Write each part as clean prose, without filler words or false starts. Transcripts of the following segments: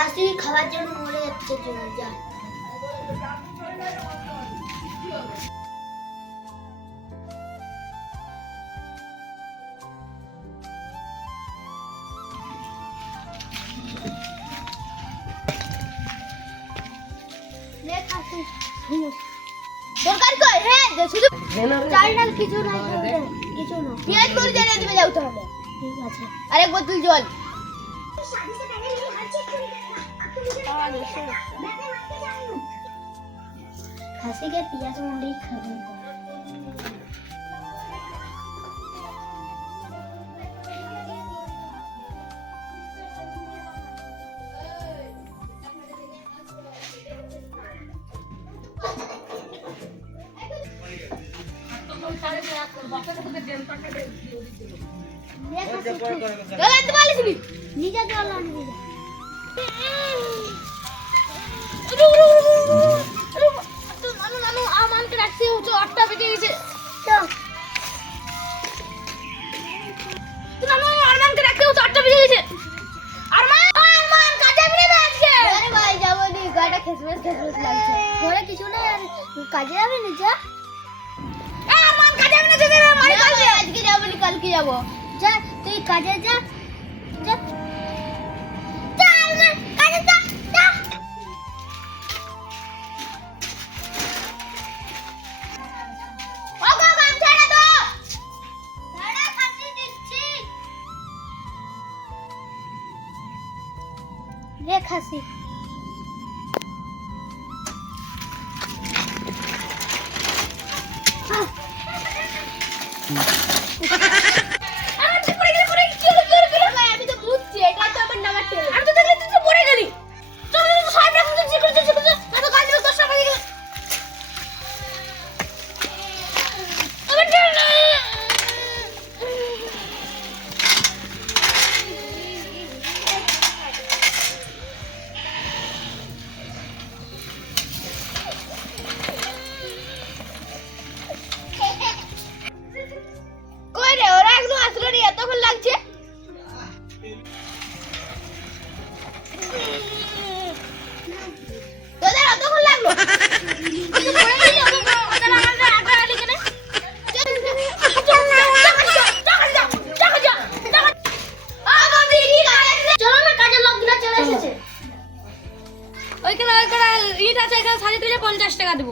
খাসি খাওয়ার জন্য মরে যাচ্ছে যা। দরকার কই হ্যাঁ শুধু চাল ডাল কিছু না কিছু না পেঁয়াজ করে জেনে দিবে যাও তাহলে ঠিক আছে আরেক বোতল জল খাসি के पियाज मुड़ी खाने नीचे चल नानू आमान के रखते हो जो आटा बेटे इसे तो नानू आमान के रखते हो जो आटा बेटे इसे आरमान काटे भी बैठ के अरे भाई जाओ नी गाड़ा खिसमस লাগছে ঘরে কিছু না আর কাজে যাবে না যা এ আরমান কাজে যাবে না যেতে মারি কালকে আজকে যাব নি কালকে যাব যা তুই কাজে যা যা চল কাজে যা যা ওগো কাম ছেড়ে দাও দাঁড়া খাসি দিচ্ছি রে খাসি ইট আছে এখানে সাজি দিলে 50 টাকা দেব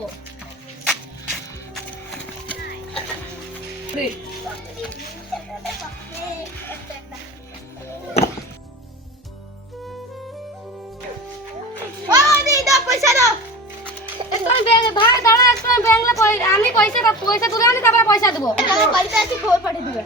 পয়সা দাও ভাই দাঁড়া একটু ব্যাংকে আমি পয়সা তুলে আনি তারপরে পয়সা দেবো বাড়িতে আসি খবর পাঠিয়ে দিবে